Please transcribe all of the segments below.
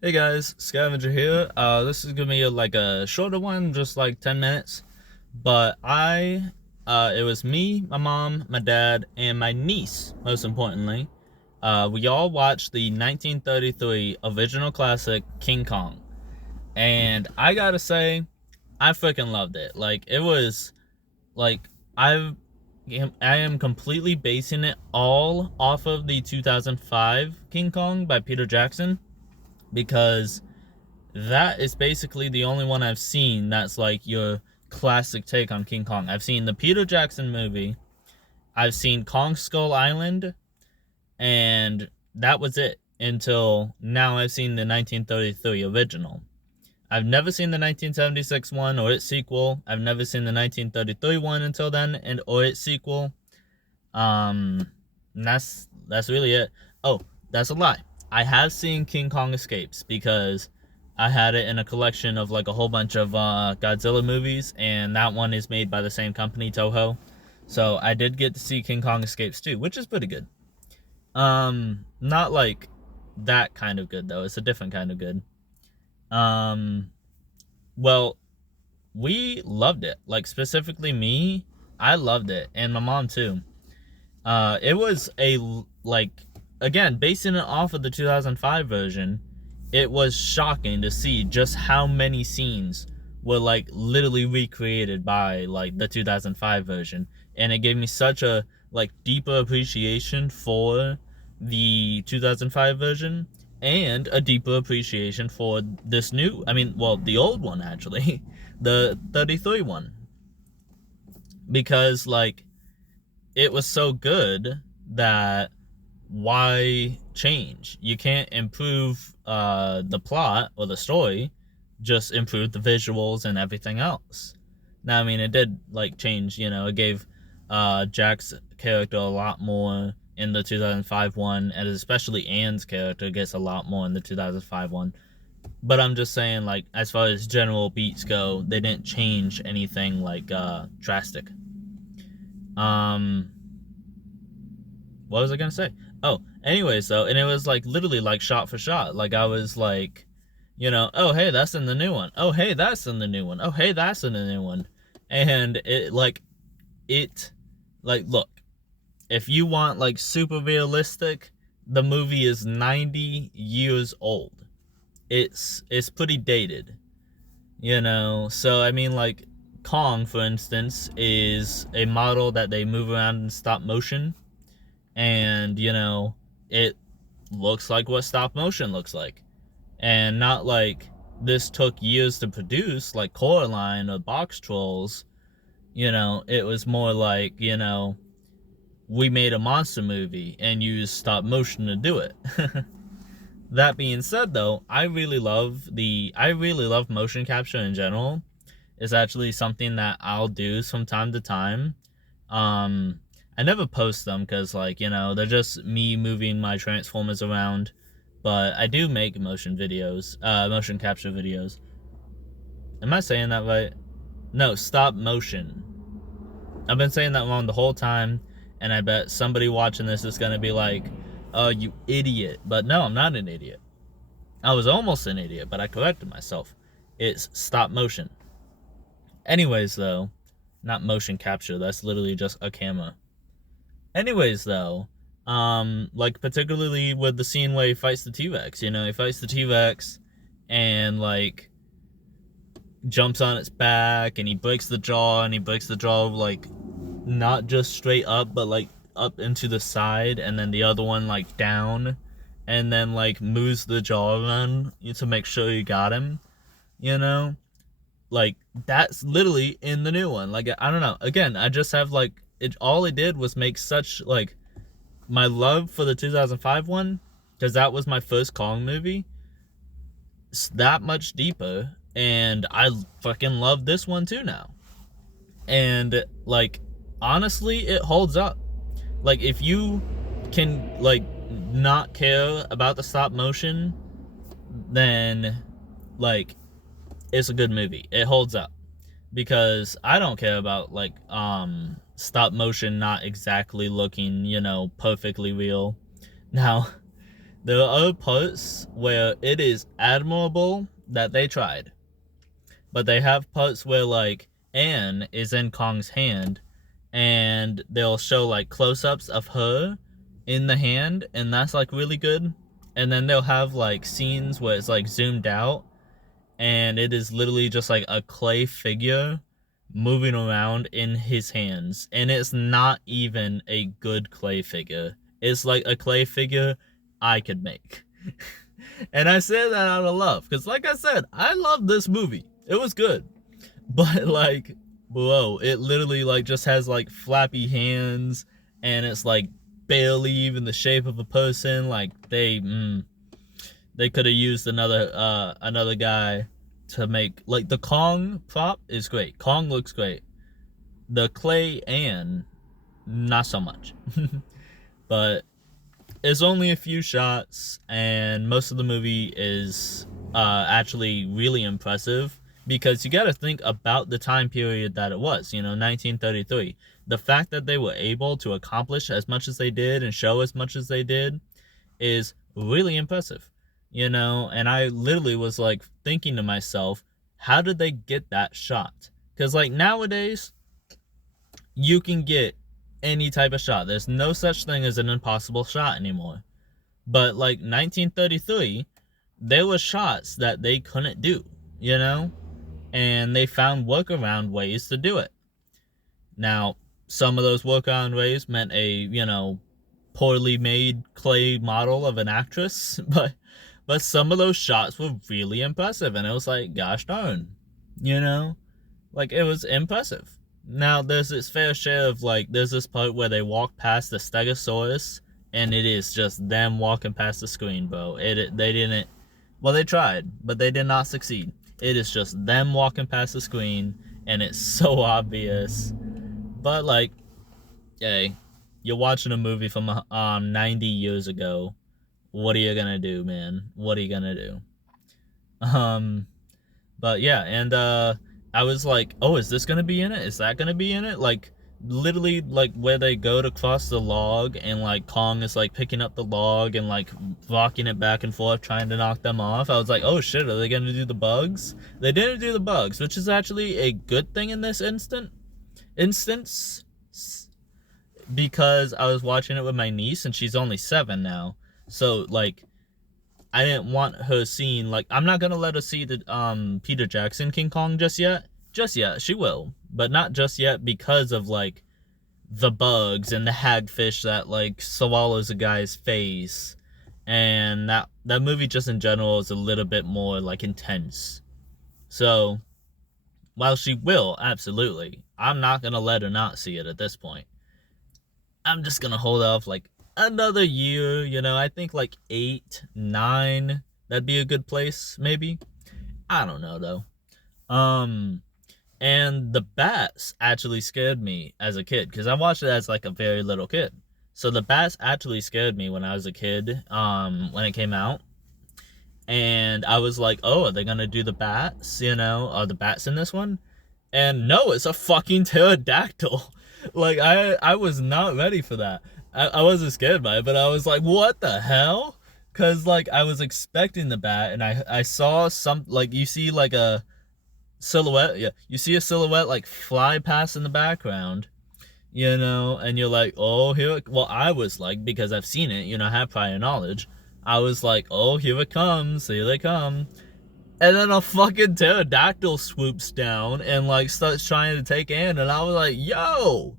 Hey guys, Scavenger here. This is gonna be like a shorter one, just like 10 minutes. But it was me, my mom, my dad, and my niece, most importantly. We all watched the 1933 original classic King Kong. And I gotta say, I freaking loved it. Like, it was, like, I've, I am completely basing it all off of the 2005 King Kong by Peter Jackson because that is basically the only one I've seen that's like your classic take on King Kong. I've seen the Peter Jackson movie, I've seen Kong Skull Island, and that was it until now. I've seen the 1933 original. I've never seen the 1976 one or its sequel. I've never seen the 1933 one until then and or its sequel. That's really it. Oh, that's a lie. I have seen King Kong Escapes because I had it in a collection of like a whole bunch of Godzilla movies, and that one is made by the same company, Toho. So I did get to see King Kong Escapes too, which is pretty good. Not like that kind of good though. It's a different kind of good. Um, well, we loved it. Like specifically me, I loved it, and my mom too. It was a like again basing it off of the 2005 version. It was shocking to see just how many scenes were like literally recreated by like the 2005 version, and it gave me such a like deeper appreciation for the 2005 version and a deeper appreciation for this new. I mean, well, the old one actually, the 33 one, because like it was so good that why change? You can't improve the plot or the story, just improve the visuals and everything else. Now, I mean, it did like change. It gave Jack's character a lot more in the 2005 one, and especially Anne's character gets a lot more in the 2005 one. But I'm just saying, like, as far as general beats go, they didn't change anything like drastic. Um, what was I gonna say? Oh, anyways, though, and it was like literally like shot for shot. Like I was like, oh hey, that's in the new one. Oh hey, that's in the new one. Oh hey, that's in the new one. And it like look, if you want like super realistic, the movie is 90 years old. It's pretty dated, So I mean like Kong, for instance, is a model that they move around in stop motion, and it looks like what stop motion looks like, and not like this took years to produce like Coraline or Box Trolls. It was more like, we made a monster movie and used stop motion to do it. That being said, though, I really love motion capture in general. It's actually something that I'll do from time to time. um I never post them because, like, they're just me moving my transformers around. But I do make motion capture videos. Am I saying that right? No, stop motion. I've been saying that wrong the whole time, and I bet somebody watching this is gonna be like, "Oh, you idiot!" But no, I'm not an idiot. I was almost an idiot, but I corrected myself. It's stop motion. Anyways, though, not motion capture. That's literally just a camera. Anyways, though, like particularly with the scene where he fights the T-Rex, he fights the T-Rex and like jumps on its back, and he breaks the jaw, and he breaks the jaw like not just straight up, but like up into the side, and then the other one like down, and then like moves the jaw around to make sure you got him, you know? Like that's literally in the new one. Like I don't know. Again, I just have like it all it did was make such like my love for the 2005 one, because that was my first Kong movie, that much deeper, and I fucking love this one too now. And like honestly, it holds up. Like if you can like not care about the stop motion, then like it's a good movie. It holds up because I don't care about like stop motion not exactly looking, perfectly real. Now, There are other parts where it is admirable that they tried. But they have parts where, like, Anne is in Kong's hand, and they'll show, like, close-ups of her in the hand, and that's, like, really good. And then they'll have, like, scenes where it's, like, zoomed out, and it is literally just, like, a clay figure moving around in his hands. And it's not even a good clay figure. It's, like, a clay figure I could make. And I say that out of love, because, like I said, I love this movie. It was good. But, like, bro, it literally, like, just has, like, flappy hands, and it's, like, barely even the shape of a person. Like, they could have used another guy to make, like, the Kong prop is great. Kong looks great. The clay Anne, not so much. But it's only a few shots, and most of the movie is actually really impressive, because you got to think about the time period that it was, 1933. The fact that they were able to accomplish as much as they did and show as much as they did is really impressive, and I literally was, like, thinking to myself, how did they get that shot? Because, like, nowadays, you can get any type of shot. There's no such thing as an impossible shot anymore. But, like, 1933, there were shots that they couldn't do, and they found workaround ways to do it. Now, some of those workaround ways meant a, poorly made clay model of an actress, but some of those shots were really impressive, and it was like, gosh darn, like, it was impressive. Now, there's this fair share of, like, there's this part where they walk past the Stegosaurus, and it is just them walking past the screen, bro. They didn't, well, they tried, but they did not succeed. It is just them walking past the screen, and it's so obvious. But, like, hey, you're watching a movie from 90 years ago. What are you gonna do, man? What are you gonna do? But yeah, and I was like, oh, is this gonna be in it? Is that gonna be in it? Like, literally, like, where they go to cross the log, and, like, Kong is, like, picking up the log and, like, rocking it back and forth, trying to knock them off. I was like, oh shit, are they gonna do the bugs? They didn't do the bugs, which is actually a good thing in this instance, because I was watching it with my niece, and she's only 7 now. So, like, I didn't want her seeing, like, I'm not gonna let her see the Peter Jackson King Kong just yet. She will, but not just yet, because of, like, the bugs and the hagfish that, like, swallows a guy's face, and that movie just in general is a little bit more, like, intense. So, while she will, absolutely, I'm not gonna let her not see it at this point. I'm just gonna hold off, like, another year, I think, like, 8, 9, that'd be a good place, maybe. I don't know, though. And the bats actually scared me as a kid, because I watched it as, like, a very little kid. So the bats actually scared me when I was a kid, when it came out. And I was like, oh, are they gonna do the bats, are the bats in this one? And no, it's a fucking pterodactyl. Like, I was not ready for that. I wasn't scared by it, but I was like, what the hell? Because, like, I was expecting the bat, and I saw some, like, you see, like, a silhouette. Yeah, you see a silhouette, like, fly past in the background, and you're like, oh, well, I was like, because I've seen it, I have prior knowledge. I was like, oh, here it comes, here they come. And then a fucking pterodactyl swoops down and, like, starts trying to take Anne, and I was like, yo!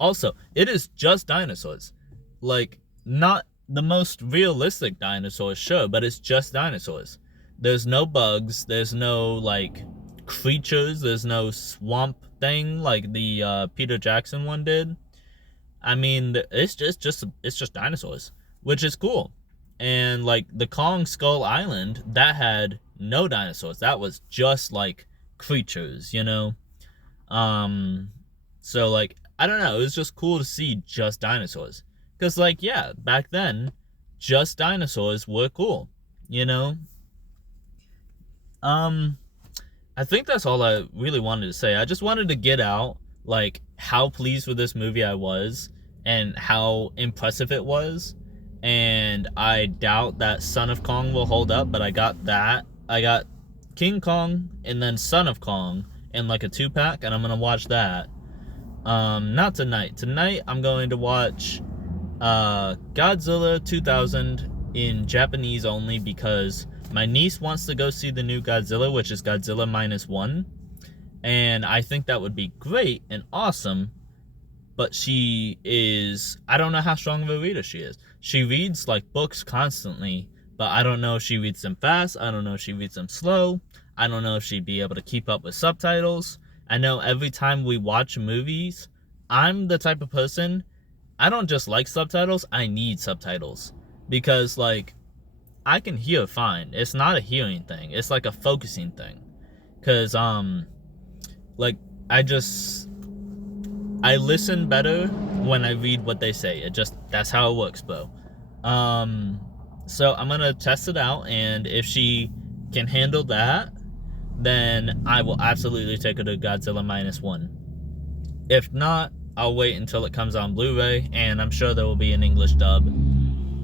Also, it is just dinosaurs. Like, not the most realistic dinosaurs, sure, but it's just dinosaurs. There's no bugs, there's no, like, creatures, there's no swamp thing like the Peter Jackson one did. I mean, it's just dinosaurs, which is cool. And, like, the Kong Skull Island, that had no dinosaurs. That was just, like, creatures, So, like, I don't know, it was just cool to see just dinosaurs. Because, like, yeah, back then, just dinosaurs were cool, I think that's all I really wanted to say. I just wanted to get out, like, how pleased with this movie I was, and how impressive it was. and I doubt that Son of Kong will hold up, but I got that. I got King Kong and then Son of Kong in like a 2-pack, and I'm gonna watch that. Not tonight. Tonight I'm going to watch Godzilla 2000 in Japanese only, because my niece wants to go see the new Godzilla, which is Godzilla -1, and I think that would be great and awesome. But I don't know how strong of a reader she is. She reads like books constantly, but I don't know if she reads them fast. I don't know if she reads them slow. I don't know if she'd be able to keep up with subtitles. I know every time we watch movies, I'm the type of person, I don't just like subtitles, I need subtitles. Because like, I can hear fine. It's not a hearing thing. It's like a focusing thing. Cause like I listen better when I read what they say. That's how it works, bro. So I'm gonna test it out, and if she can handle that, then I will absolutely take her to Godzilla -1. If not, I'll wait until it comes on Blu-ray, and I'm sure there will be an English dub,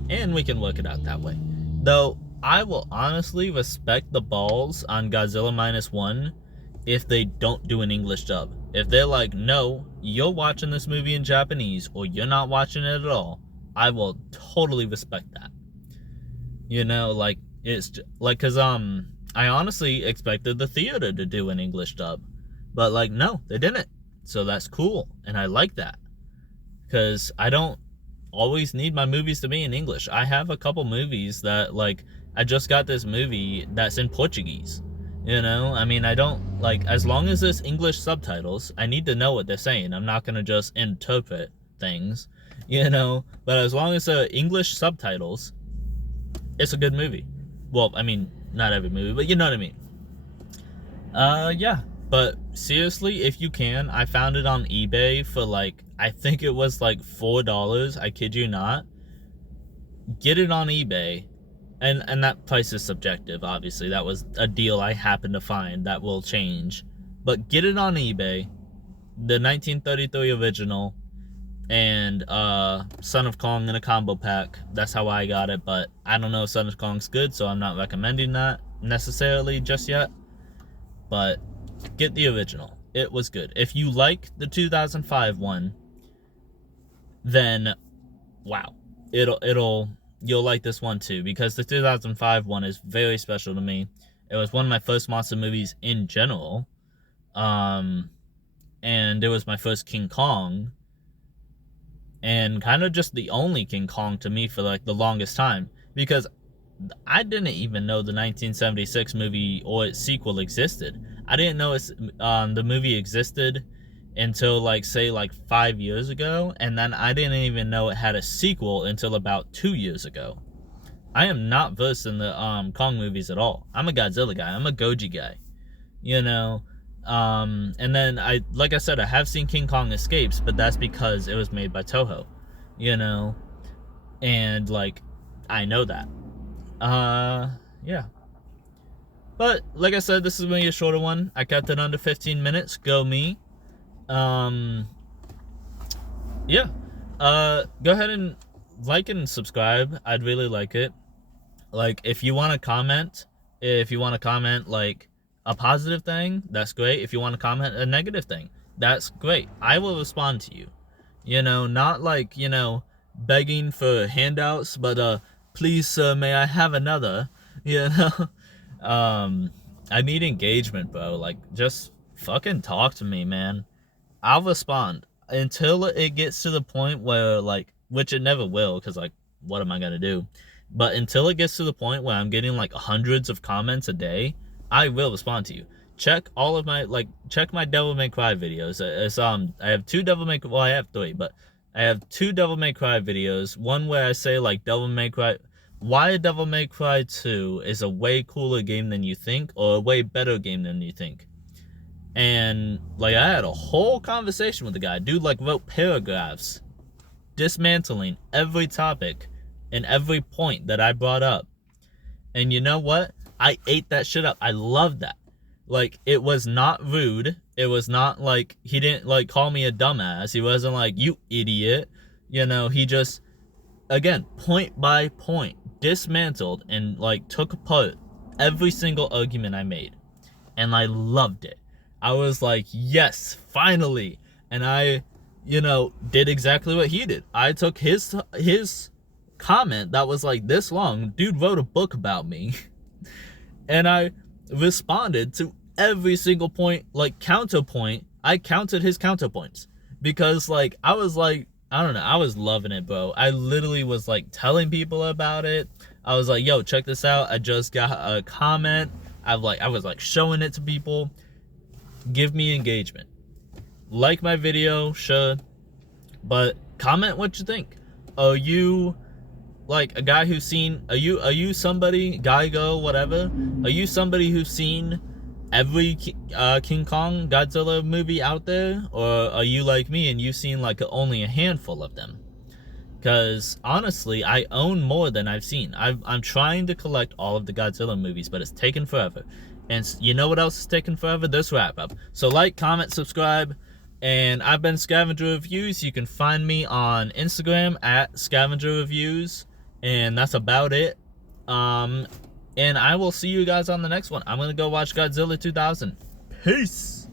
and we can work it out that way. Though, I will honestly respect the balls on Godzilla -1 if they don't do an English dub. If they're like, no, you're watching this movie in Japanese, or you're not watching it at all, I will totally respect that. You know, like, it's like, cause I honestly expected the theater to do an English dub, but like, no, they didn't. So that's cool, and I like that, cause I don't always need my movies to be in English. I have a couple movies that, like, I just got this movie that's in Portuguese. You know, I mean, I don't, like, as long as there's English subtitles, I need to know what they're saying. I'm not going to just interpret things, you know, but as long as the English subtitles, it's a good movie. Well, I mean, not every movie, but you know what I mean. Yeah, but seriously, if you can, I found it on eBay for like, I think it was like $4, I kid you not. Get it on eBay. And that price is subjective, obviously. That was a deal I happened to find that will change. But get it on eBay. The 1933 original and Son of Kong in a combo pack. That's how I got it, but I don't know if Son of Kong's good, so I'm not recommending that necessarily just yet. But get the original. It was good. If you like the 2005 one, then wow. You'll like this one too, because the 2005 one is very special to me. It was one of my first monster movies in general. And it was my first King Kong. And kind of just the only King Kong to me for like the longest time. Because I didn't even know the 1976 movie or its sequel existed. I didn't know the movie existed until like, say, like 5 years ago, and then I didn't even know it had a sequel until about 2 years ago. I am not versed in the Kong movies at all. I'm a Godzilla guy. I'm a Goji guy, you know. And then like I said, I have seen King Kong Escapes, but that's because it was made by Toho, you know, and like I know that. Yeah. But like I said, this is going to be a shorter one. I kept it under 15 minutes. Go me. Yeah. Go ahead and like and subscribe. I'd really like it. Like, if you want to comment like a positive thing, that's great. If you want to comment a negative thing, that's great. I will respond to you. You know, not like, you know, begging for handouts, but please sir, may I have another? You know. I need engagement, bro. Like, just fucking talk to me, man. I'll respond until it gets to the point where, like, which it never will, because, like, what am I gonna do? But until it gets to the point where I'm getting like hundreds of comments a day, I will respond to you. Check all of my, like, check my Devil May Cry videos. I have two Devil May, well, I have three, but I have two Devil May Cry videos. One where I say, like, Devil May Cry, why Devil May Cry 2 is a way cooler game than you think, or a way better game than you think. And, like, I had a whole conversation with the guy. Dude, like, wrote paragraphs dismantling every topic and every point that I brought up. And you know what? I ate that shit up. I loved that. Like, it was not rude. It was not like, he didn't, like, call me a dumbass. He wasn't like, you idiot. You know, he just again, point by point, dismantled and like took apart every single argument I made. And I loved it. I was like, yes, finally. And I, did exactly what he did. I took his comment that was like this long. Dude wrote a book about me. And I responded to every single point, like counterpoint. I counted his counterpoints because like I was like, I don't know, I was loving it, bro. I literally was like telling people about it. I was like, yo, check this out. I just got a comment. I was like showing it to people. Give me engagement. Like my video, sure, but comment what you think. Are you like a guy who's seen, are you somebody, guy, girl, whatever, are you somebody who's seen every King Kong Godzilla movie out there, or are you like me and you've seen like only a handful of them? Because honestly, I own more than I've seen. I'm trying to collect all of the Godzilla movies, but it's taken forever. And you know what else is taking forever? This wrap up. So like, comment, subscribe. And I've been Scavenger Reviews. You can find me on Instagram at Scavenger Reviews. And that's about it. And I will see you guys on the next one. I'm going to go watch Godzilla 2000. Peace.